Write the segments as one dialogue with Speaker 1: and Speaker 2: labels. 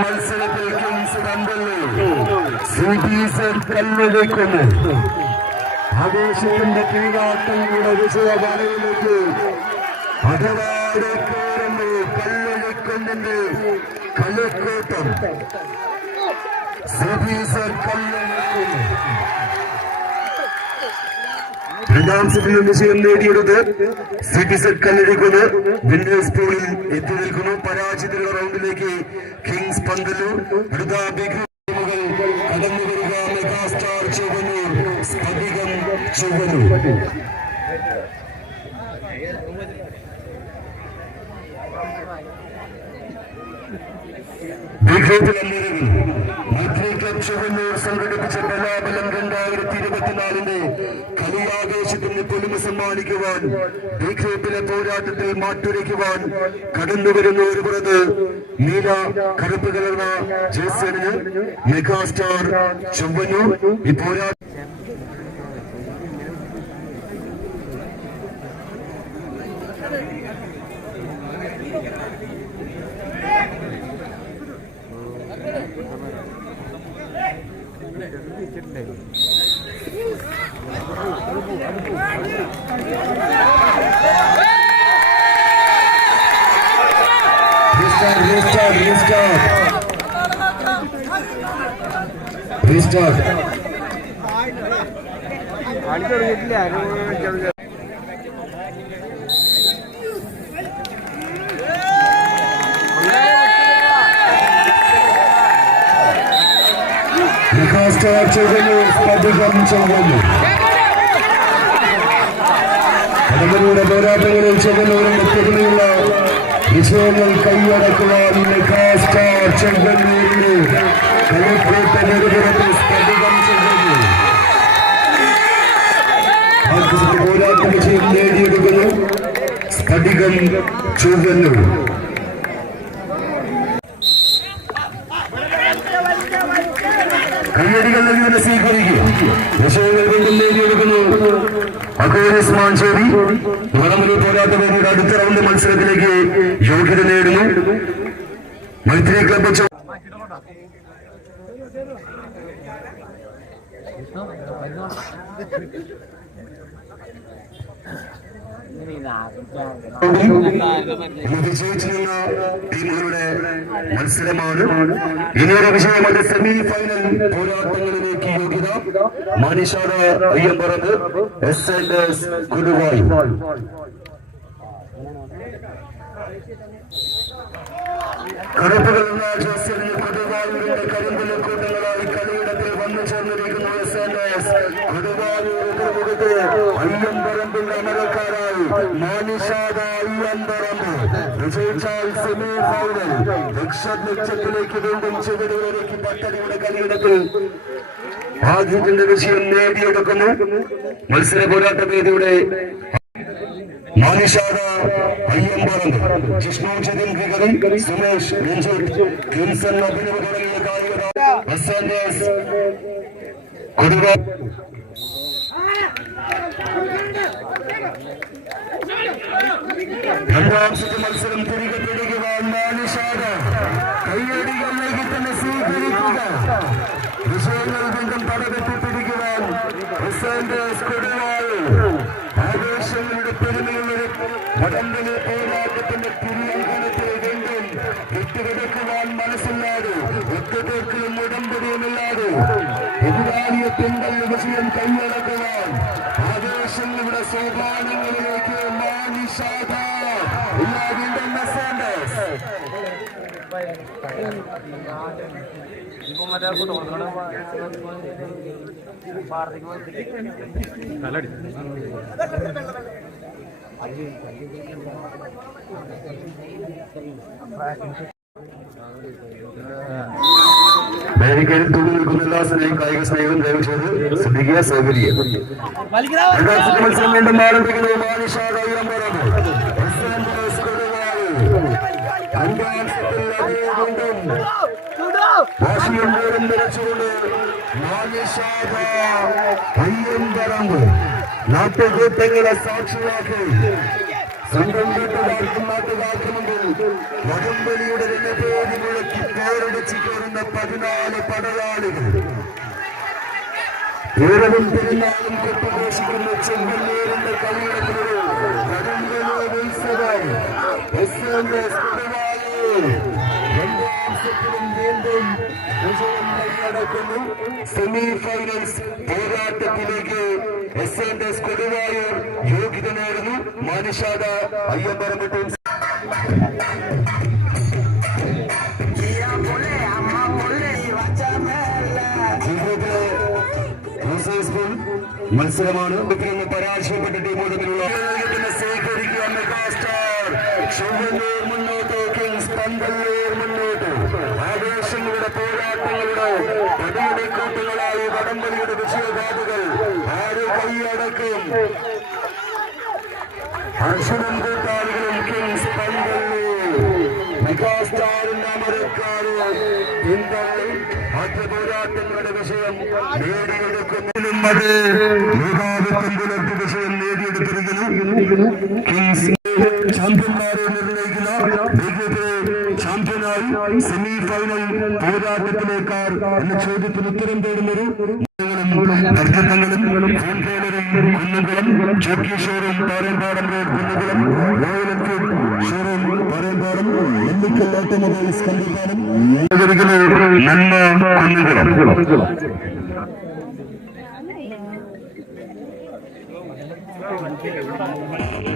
Speaker 1: മത്സരത്തിൽ കിങ്സ് കണ്ടല്ലോ. സിറ്റീസൺ കല്ലെടുക്കുന്നു. ആവേശത്തിന്റെ കീഴാട്ടങ്ങളുടെ വിജയപാലയിലേക്ക് ഒരുപാട് പേരുണ്ട് കല്ലെടുക്കുന്നുണ്ട്. കല്ലുക്കൂട്ടം സിറ്റീസൺ കല്ലെടുക്കുന്നു. രണ്ടാം സെറ്റിൽ വിജയം നേടിയെടുത്ത് സെറ്റ് കല്ലെടുക്കുന്നു വിന്നേഴ്സ് പൂളിൽ എത്തി നിൽക്കുന്നു. പരാജിതരുടെ റൗണ്ടിലേക്ക് കിങ്സ് ടീമുകൾ കടന്നു വരിക മെഗാസ്റ്റാർ ചുവന്നൂർ സ്ഫടികം ചുവന്നൂർ ക്ലബ് ചുവന്നൂർ സംഘടിപ്പിച്ച ബലാബലം രണ്ടായിരത്തി ഇരുപത്തിനാലിന്റെ കളിയാവേശത്തിന് പൊലിമ സമ്മാനിക്കുവാൻ ബി ഗ്രൂപ്പിലെ പോരാട്ടത്തിൽ മാറ്റുരയ്ക്കുവാൻ കടന്നു വരുന്ന ഒരു പുറത്ത് നീല കറുപ്പ് കലർന്ന ജേസണിന് മെഗാസ്റ്റാർ ചുവന്നൂർ ഈ പോരാട്ടം restart restart restart restart Because I have children, I think കടമ്പലൂടെ പോരാട്ടങ്ങളിൽ ചുവന്നൂരും വ്യക്തികളുള്ള വിഷയങ്ങൾ കൈയടക്കുവാൻ വിജയം നേടിയെടുക്കുന്നു? സ്ഫടികം ചുവന്നു കയ്യടികൾ നൽകുന്ന സ്വീകരിക്കും. വിഷയങ്ങൾ വീണ്ടും നേടിയെടുക്കുന്നു. അക്കോരിസ് മാഞ്ചേരി വടമലൂർ അടുത്ത റൗണ്ട് മത്സരത്തിലേക്ക് യോഗ്യത നേടുന്നു. മൈത്രി ക്ലബ് ടീമുകളുടെ മത്സരമാണ്. ഇനിയൊരു വിഷയമാണ് സെമി ഫൈനൽ പോരാട്ടങ്ങളിലേക്ക് മാനിഷാട് അയ്യം എസ് എൻ എസ് എൽ കറുപ്പുകളുള്ള വന്നു എസ് എൻ എസ് അയ്യമ്പറമ്പ് വിജയിച്ചാൽ വീണ്ടും ചുവടുകളിലേക്ക് പത്തടിയുടെ കളിയിടത്തിൽ ആദ്യത്തിന്റെ വിഷയം നേടിയെടുക്കുന്നു. മത്സര പോരാട്ട വേദിയുടെ മാനിഷാദ രണ്ടാം മത്സരം തിരികെ വീണ്ടും തടവെത്തി കൊടുവാൾ ആവേശങ്ങളുടെ പെരുമയുള്ളൊരു വടംവലി പോരാട്ടത്തിന്റെ തിരിയങ്കണത്തിൽ വീണ്ടും വിട്ടുകിടക്കുവാൻ മനസ്സില്ലാതെ ഒത്തുതീർക്കലും ഉടമ്പടിയുമില്ലാതെ എതിരാളിയെ പിന്തള്ളി വിജയം കൈയടക്കുവാൻ ആവേശങ്ങളുടെ സോപാനങ്ങളിലേക്ക് മാനിഷാദ ഇല്ല വീണ്ടും മെസ്സേണ്ടസ്
Speaker 2: ഇപ്പൊ മറ്റേ
Speaker 1: ബാരിക്കേഡിൽ തൂങ്ങി നിൽക്കുന്ന എല്ലാ കായിക സ്നേഹികളും ദയവ് ചെയ്ത് ശ്രദ്ധിക്കുക സൗകര്യം. മത്സരം വീണ്ടും ആരംഭിക്കുന്നു മാനിഷാദ അയ്യമ്പറമ്പ് എസ് വാശിയും പേരും നിറച്ചുകൊണ്ട് മാനിഷാദ അയ്യമ്പറമ്പ് നാട്ടുകൂട്ടങ്ങളെ സാക്ഷിയാക്കി സ്വന്തം വീട്ടുകാർക്കും നാട്ടുകാർക്കും മുമ്പിൽ വടംവലിയുടെ രംഗത്തേരി മുഴക്കി പേരടിച്ചു കയറുന്ന പതിനാല് പടയാളികൾ. ഏറവും പെരുന്നാളും കൊട്ടുഘോഷിക്കുന്ന ചെങ്കന്നേറിന്റെ കളിയിടത്തിലൂടെ വടംവലി ഉത്സവം. കൈയടക്കുന്നു സെമി ഫൈനൽസ് പോരാട്ടത്തിലേക്ക് എസ് എൻ എസ് കൊടുവായൂർ യോഗ്യത നേടുന്നു മാനിഷാദ അയ്യമ്പറമ്പ് ടീം ജീവിതത്തിലെ മൂസേ മത്സരമാണ്. പരാജയപ്പെട്ട ടീമുകൾ തമ്മിലുള്ള സ്വീകരിക്കുക മെഗാസ്റ്റാർ ചൊവ്വന്നൂർ മുന്നോട്ട് കിങ്സ് പന്തല്ലൂർ മുന്നോട്ട് ആവേശങ്ങളുടെ പോരാട്ടങ്ങളുടെ പടിയടിക്കൂട്ടുകളായി വടംവലിയുടെ ആര് കൈയടക്കും? അർജുനൻ കൂട്ടാളികളും കിങ്സ് പങ്കള്ളി വികാസ് സ്റ്റാറിന്റെ അമരക്കാര് പിന്തള്ളി മറ്റ് പോരാട്ടങ്ങളുടെ വിഷയം നേടിയെടുക്കുന്നതിലും അത് മേധാവിത്വം പുലർത്തി വിഷയം നേടിയെടുത്തിരിക്കുന്നു. കിങ്സ് ചാമ്പ്യന്മാരെ നിർണയിക്കുന്ന ലീഗിലെ ചാമ്പ്യനായി സെമി ഫൈനൽ പോരാട്ടത്തിലേക്കാർ എന്ന ചോദ്യത്തിന് ഉത്തരം തേടുന്നൊരു ട്രെയിലറും കുന്നുകളും ചോക്കി ഷോറൂം പാരമ്പാടം റോഡ് കുന്നുകളും റോയൽ ഷോറൂം പാരമ്പാടം എല്ലിക്കൽ ഓട്ടോമൊബൈൽസ് കണ്ടിപ്പാടം നന്മ കുന്നുകുളം വാശിയേറിയ പോരാട്ടം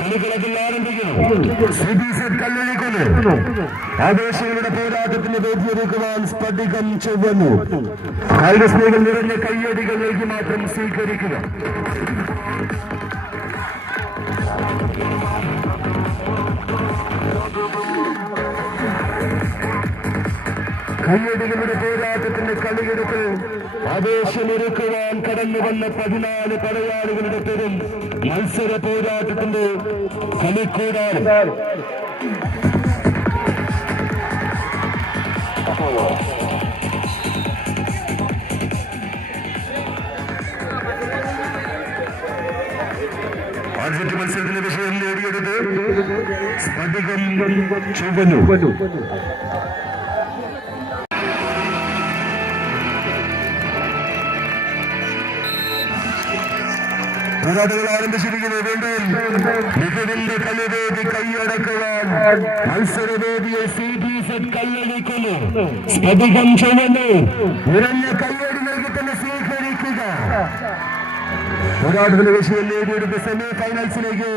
Speaker 1: കളിക്കളത്തിൽ ആരംഭിക്കുന്നു ആവേശങ്ങളുടെ പോരാട്ടത്തിന് വേദിയൊരുക്കുവാൻ സ്ഫടികം ചൊവ്വുന്നു. കായിക സ്നേഹികൾ നിറഞ്ഞ കയ്യടികൾ നൽകി മാത്രം സ്വീകരിക്കുക. കയ്യടികളുടെ പോരാട്ടത്തിന്റെ കളിയെടുത്ത് ആവേശമൊരുക്കുവാൻ കടന്നു വന്ന പതിനാല് പടയാളികളുടെ പേരും മത്സര പോരാട്ടത്തിന്റെ കളിക്കൂടാണ് ആദ്യത്തെ മത്സരത്തിന്റെ വിഷയം നേടിയെടുത്ത് സ്ഫടികം ചുവന്നു പോരാട്ടങ്ങൾ ആരംഭിച്ചിരിക്കുന്നു വീണ്ടും. മികവിന്റെ കളിവേദി കൈയടക്കുവാൻ മത്സരവേദിയെ സി ബി സെറ്റ് കൈയടിക്കുന്നു. സ്ഫടികം ചുവന്നു നിറഞ്ഞ കൈയടി നൽകി തന്നെ സ്വീകരിക്കുക. പോരാട്ടത്തിന്റെ വിഷയം നേടിയെടുത്ത് സെമി ഫൈനൽസിലേക്ക്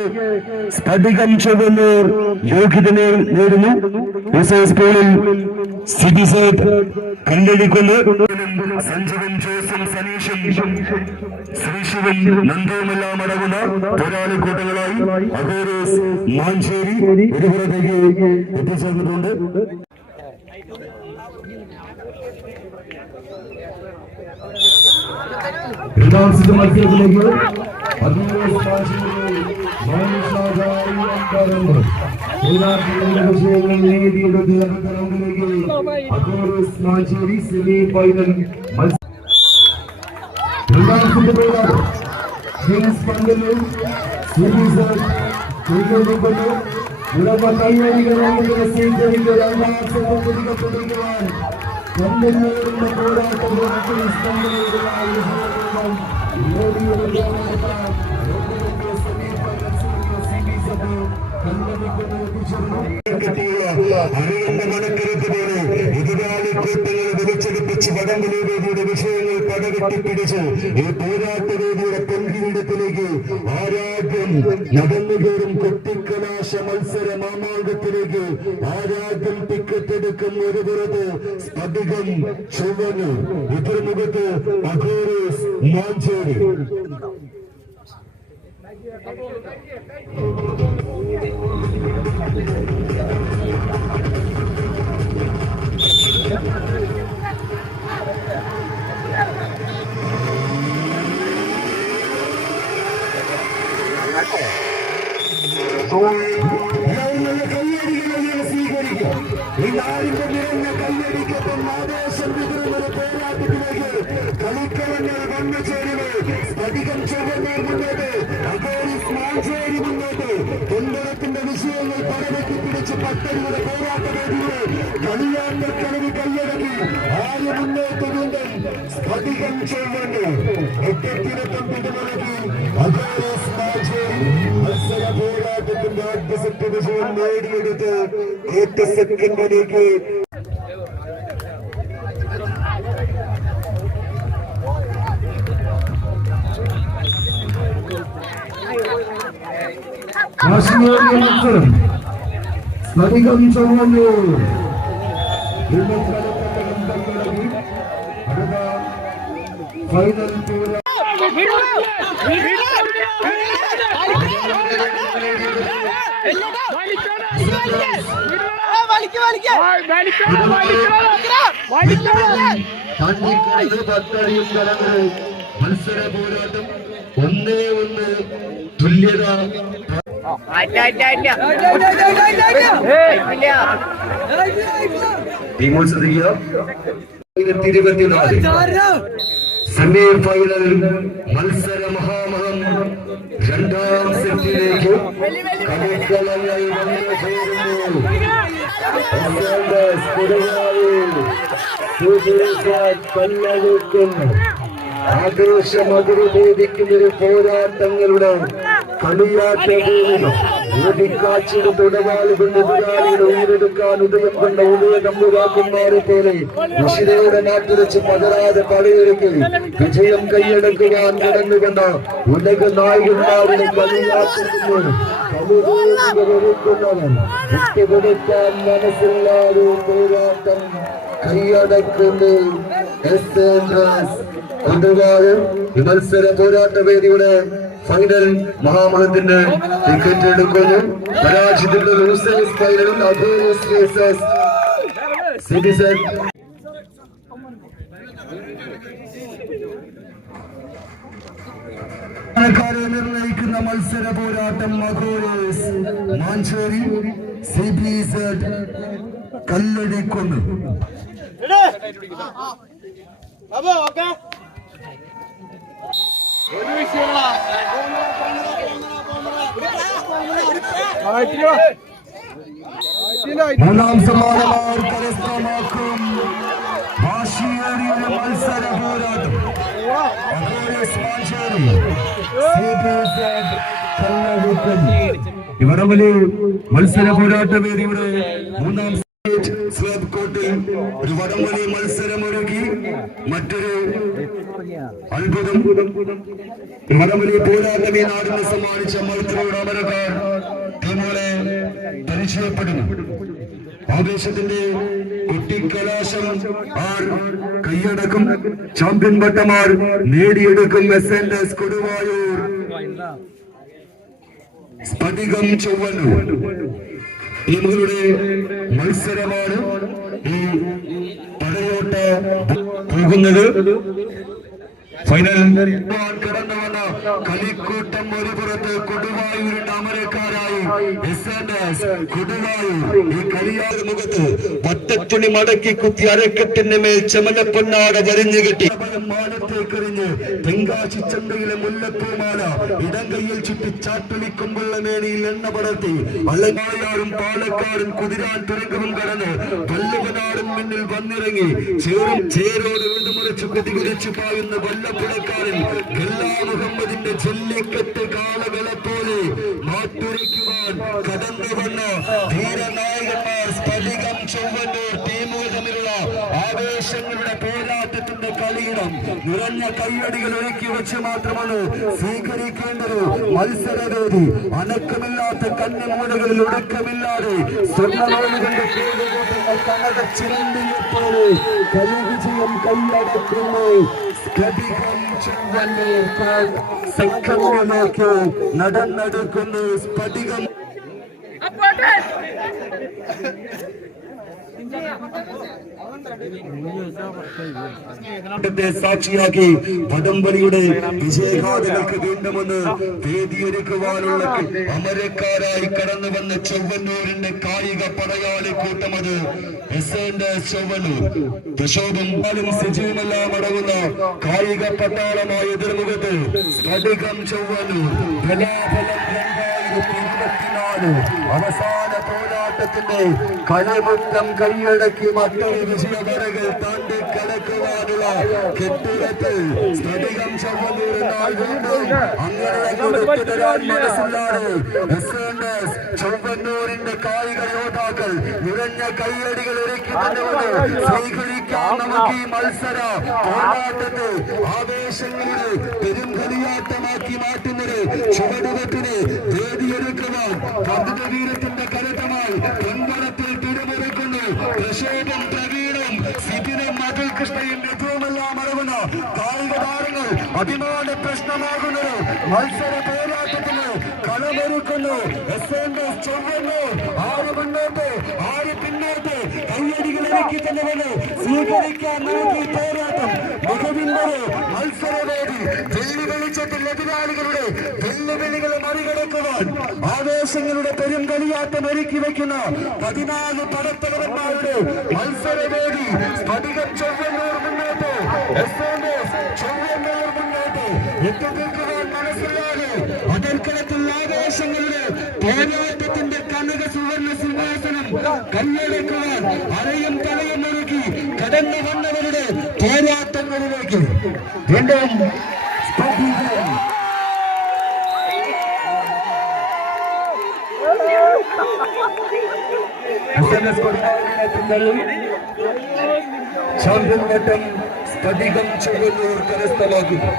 Speaker 1: സ്ഫടികം ചുവന്നൂർ യോഗ്യത നേ- നേടുന്നു. സ്കൂളിൽ സിബി സെറ്റ് കല്ലെടുക്കുന്നു. സഞ്ജീവൻ ജോസും സനീഷും ശ്രീശിവൻ നന്ദവുമെല്ലാം അടങ്ങുന്ന പോരാളിക്കൂട്ടങ്ങളായി അഗോറോസ് മാഞ്ചേരി ഒരുപുറത്തേക്ക് എത്തിച്ചേർന്നിട്ടുണ്ട് രണ്ടാം സെറ്റ് മത്സരത്തിലേക്ക് അഗോറോസ് മാഞ്ചേരി മാനുഷാദായി അമ്പരണ്ട് പോരാട്ടങ്ങളുടെ വിഷയങ്ങൾ നേടിയെടുത്ത് അടുത്ത റൗണ്ടിലേക്ക് അഗോറോസ് മാഞ്ചേരി സെമി ഫൈനൽ മത്സരം രണ്ടാം സെറ്റ് പോരാട്ടം. അറിയേണ്ട മണക്കരുത്തിനോട് എതിരാളി കൂട്ടങ്ങളെ വിളിച്ചെടുപ്പിച്ച് വടംവലി വിഷയങ്ങൾ ഈ പോരാട്ട വേദിയുടെ പൊൻകിരീടത്തിലേക്ക് ആരാധ്യം നടന്നു കയറും കൊട്ടിക്കലാശ മത്സര മാമാങ്കത്തിലേക്ക് ആരാധ്യം ടിക്കറ്റ് എടുക്കും ഒരു പുറത്ത് സ്ഫടികം ചുവന് എതിർമുഖത്ത് അഘോറീസ് മാഞ്ചേരി. നല്ല കയ്യടികളെ സ്വീകരിക്കും ഈ നാടിന്റെ നിറഞ്ഞ കയ്യടിക്കൊപ്പം ആവേശം വിതറുന്ന പോരാട്ടത്തിലേക്ക് കളിക്കളങ്ങൾ വന്നു ചേരുവേ സ്ഫടികം ചുവന്നേർ മുന്നോട്ട് അഗോരിസ് മാഞ്ചേരി വിഷയങ്ങൾ പടവെട്ടി പിടിച്ച് പത്തരുടെ പോരാട്ട വേദിയിലെ കളിയാണ്ട കളവി കയ്യടക്കി ആര് മുന്നോട്ട് വീണ്ടും സ്ഫടികം ചൊവ്വണ്ട് എട്ടത്തിനൊപ്പം പോരാട്ടത്തിന്റെ ആദ്യ സെറ്റ് വിജയം നേടിയെടുത്ത് ഏറ്റ സെക്കൻഡിലേക്ക് കാശ്മീരിയ മത്സരം സ്ഫടികം ചൊവ്വന്നു ഫൈനൽ പോരാ തന്നിക്കുന്നത് പത്തടിയും കലങ്ങൾ മത്സര പോരാട്ടം ഒന്നേ ഒന്ന് തുല്യത ഇരുപത്തിനാല് സെമി ഫൈനൽ മത്സര മഹാമഹം രണ്ടാം സെറ്റിലേക്ക് കളിക്കളങ്ങൾ വന്നു ചേരുന്നു എസ്എൻഎസ് കൊടുവായൂർ സുധീർഷാൻ കല്ലഴുക്കുന്നു ഒരു പോരാട്ടങ്ങളുടെ കളിയാട്ട ഭൂമി ഉദിക്കാച്ചിന് തുടവാൽ കൊണ്ട് എതിരാളിയുടെ ഉയരെടുക്കാൻ ഉദയം കൊണ്ട ഉദയ പോലെ ഉഷിരയുടെ നാട്ടിൽ പകരാതെ പടയൊരുക്കി വിജയം കൈയടക്കുവാൻ കടന്നുകൊണ്ട ഉലക നായകന്മാരുടെ വിട്ടുകൊടുക്കാൻ മനസ്സില്ലാതെ പോരാട്ടം കൈയടക്കുന്നു കൊണ്ടുപോകാൻ ഈ മത്സര പോരാട്ട വേദിയുടെ ഫൈനൽ മഹാമഹത്തിന്റെ ടിക്കറ്റ് എടുക്കുന്നു. പരാജയത്തിന്റെ നിർണയിക്കുന്ന മത്സര പോരാട്ടം മഹോരേസ് മാഞ്ചേരി സി പി സെഡ് കല്ലടിക്കുന്നു. മൂന്നാം സമ്മാനമാർ കരസ്ഥമാക്കും വാശിയേറിയ മത്സര പോരാട്ടം അഗോരിയസ് വലിയ മത്സര പോരാട്ട വേദിയുടെ മൂന്നാം സ്റ്റേജ് സ്ലബ് കോർട്ടിൽ ഒരു വടംവലി മത്സരമൊരുക്കി മറ്റൊരു അത്ഭുതം വടംവലി പോരാട്ടമേ നാടിന് സമ്മാനിച്ച മത്സരയുടെ അമരക്കാർ ടീമുകളെ പരിചയപ്പെടുന്നു. ആവേശത്തിന്റെ കുട്ടിക്കലാശം ആർ കൈയടക്കും. ചാമ്പ്യൻ ഭട്ടമാർ നേടിയെടുക്കും S N S Koduvayur. Sphadikam Chovvannur. ടീമുകളുടെ മത്സരമാണ് ഈ പടയോട്ട പോകുന്നത്. ഫൈനൽ കടന്നു വന്ന കളിക്കൂട്ടം ഒരു പുറത്ത് കൊടുവായൂരിന്റെ അമരക്കാരായി. കൊടുവായൂർ ഈ കളിയാർ മുഖത്ത് പത്തത്തുണി മടക്കി കുത്തി അരക്കെട്ടിന്റെ മേൽ ചമലപ്പൊന്നാട വരഞ്ഞു കെട്ടി. മാനത്തേക്കെറിഞ്ഞ് തെങ്കാശി ചന്തയിലെ മുല്ലപ്പൂമാല ഇടം കയ്യിൽ ചുറ്റി ചാട്ടുളിക്കുമ്പുള്ള മേനിയിൽ എണ്ണ പടർത്തി അള്ളമായാറും പാലക്കാടും കുതിരാൻ തുരങ്കവും കടന്ന് വല്ലവനാടും മുന്നിൽ വന്നിറങ്ങി ചേറും ചേരോട് വീണ്ടുമുറച്ച് കുതികുതിച്ചു പായുന്ന വല്ലപ്പുഴക്കാരൻ ഗല്ലാ മുഹമ്മദിന്റെ ചെല്ലിക്കത്ത് കാളകളെ പോലെ മാറ്റുരയ്ക്കുവാൻ കടന്നു വന്ന ധീരനായകന്മാർ സ്ഫടികം ചൊവ്വന്നൂർ ടീമുകൾ തമ്മിലുള്ള ആവേശങ്ങളുടെ പോരാട്ടത്തിന്റെ കളിയിടം നിറഞ്ഞ കൈയടികൾ ഒരുക്കി വെച്ച് മാത്രമാണ് സ്വീകരിക്കേണ്ടത്. മത്സരവേദി അനക്കമില്ലാത്ത കന്നിമൂലകളിൽ ഒടുക്കമില്ലാതെ നടന്നെടുക്കുന്നു സ്ഫടികം. സാക്ഷിയാക്കി വടംവലിയുടെ വിജയഗാഥകൾക്ക് വീണ്ടും ഒന്ന് വേദിയൊരുക്കുവാനുള്ള അമരക്കാരായി കടന്നു വന്ന ചൊവ്വന്നൂരിന്റെ കായിക പടയാളി കൂട്ടമത് ചൊവ്വന്നൂർ. പ്രക്ഷോഭം പാലും സജീവമെല്ലാം അടങ്ങുന്ന കായിക പട്ടാളമായ എതിർമുഖത്ത് സ്ഫടികം ചൊവ്വന്നൂർ. ഫലാഫലം രണ്ടായിരത്തി ഇരുപത്തിനാല്. അവസാന പോരാട്ടത്തിന്റെ കലമുറ്റം കൈയടക്കി മറ്റൊരു വിജയവരകൾ താണ്ടി കിടക്കുവാനുള്ള ചൊവ്വന്നൂരിന്റെ കായിക യോദ്ധാക്കൾ നിറഞ്ഞ കൈയടികൾ ഒരുക്കി നമുക്ക് ഈ മത്സര പോരാട്ടത്തെ ആവേശങ്ങളുടെ പെരുംകളിയാട്ടമാക്കി മാറ്റുന്നത് ചുവടുവെട്ടിന് വേദിയൊരുക്കുവാൻ കർത്തൃ കരുത്തമായി പൊൻവളത്തിൽ തിരുമുറിക്കുന്നു പ്രക്ഷോഭം പ്രവീണും സിബിനും മധുൽ കൃഷ്ണയും രഥവുമെല്ലാം അറിവുന്ന കായിക താരങ്ങൾ അഭിമാന പ്രശ്നമാകുന്നത്. മത്സര പോരാട്ടത്തിന് കളമൊരുക്കുന്നു. എസ് എൻ എസ് ചൊവ്വുന്നു ആറ് മുന്നോട്ട് തന്നുകൊണ്ട് സ്വീകരിക്കാൻ നമുക്ക് പോരാട്ടം. മികവിന്റെ മത്സരവേദി. ജയിലി വെളിച്ചത്തിൽ എതിരാളികളുടെ വെല്ലുവിളികളെ മറികടക്കുവാൻ ആവേശങ്ങളുടെ പെരും കളിയാട്ടം ഒരുക്കി വെക്കുന്ന പതിനാല് പടത്തലവന്മാരുടെ മത്സരവേദി. സ്ഫടികം ചൊവ്വന്നൂർ മുന്നോട്ട്. ചൊവ്വന്നൂർ മുന്നോട്ട്. എത്തിനിൽക്കുവാൻ മനസ്സിലാകെ. അതിർക്കളത്തിൽ ആവേശങ്ങളുടെ സിംഹാസനം കയ്യടക്കുവാൻ അരയും തലയും ഒരുക്കി കടന്നു വന്നവരുടെ പോരാട്ടങ്ങളിലേക്ക്. വീണ്ടും ചാമ്പ്യൻ വട്ടം സ്ഫടികം ചുവന്നൂർ കരസ്ഥമാക്കുന്നു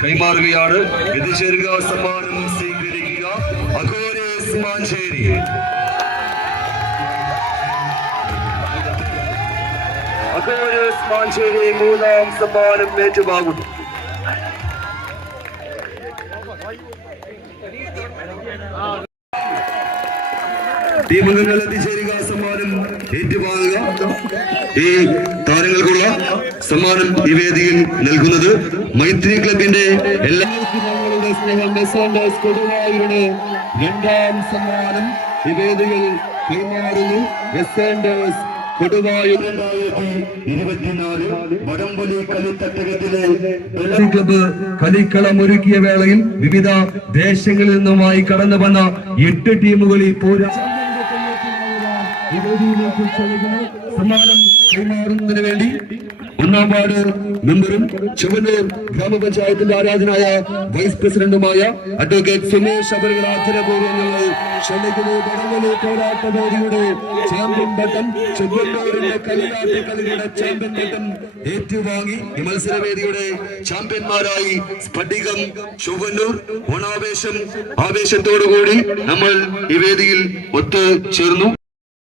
Speaker 1: കൈമാറുകയാണ്. എത്തിച്ചേരുക സമ്മാനം സ്വീകരിക്കുക അഘോരേസ് മാഞ്ചേരി അഘോരേസ് മാഞ്ചേരി മൂന്നാം സമ്മാനം ഏറ്റുവാങ്ങുന്നു ടീമംഗങ്ങൾ എത്തിച്ചേരുക ഏറ്റുവാങ്ങുക. ഈ താരങ്ങൾക്കുള്ള സമ്മാനം ഈ വേദിയിൽ നൽകുന്നത് മൈത്രി ക്ലബിന്റെ എല്ലാ രണ്ടാം സമ്മാനം ഈ വേദിയിൽ കൈമാറുന്നു. ഇരുപത്തിനാല് വടംവലി കളിത്തട്ടകത്തിലെ ബെല്ലറി ക്ലബ്ബ് കളിക്കളം ഒരുക്കിയ വേളയിൽ വിവിധ ദേശങ്ങളിൽ നിന്നുമായി കടന്നു വന്ന എട്ട് ടീമുകളിൽ പോരാ ഈ വേദിയിലേക്ക് ക്ഷണിക്കുന്നു. സമ്മാനം കൈമാറുന്നതിന് വേണ്ടി ഒന്നാം വാർഡ് മെമ്പറും ചുവന്നൂർ ഗ്രാമപഞ്ചായത്തിന്റെ ആരാധനായ വൈസ് പ്രസിഡന്റുമായ അഡ്വക്കേറ്റ് സുമേഷ് അവരുടെ ആദരപൂർവം ഞങ്ങൾ ക്ഷണിക്കുന്നു വടംവലി പോരാട്ട വേദിയുടെ ചാമ്പ്യൻ ബട്ടൺ ചുവന്നൂരിന്റെ കളിനാട്ട് കളിയുടെ ചാമ്പ്യൻ ബട്ടൺ ഏറ്റുവാങ്ങി ഈ മത്സരവേദിയുടെ ചാമ്പ്യന്മാരായി സ്ഫടികം ചുവന്നൂർ ഓണാവേശം ആവേശത്തോടുകൂടി നമ്മൾ ഈ വേദിയിൽ ഒത്തുചേർന്നു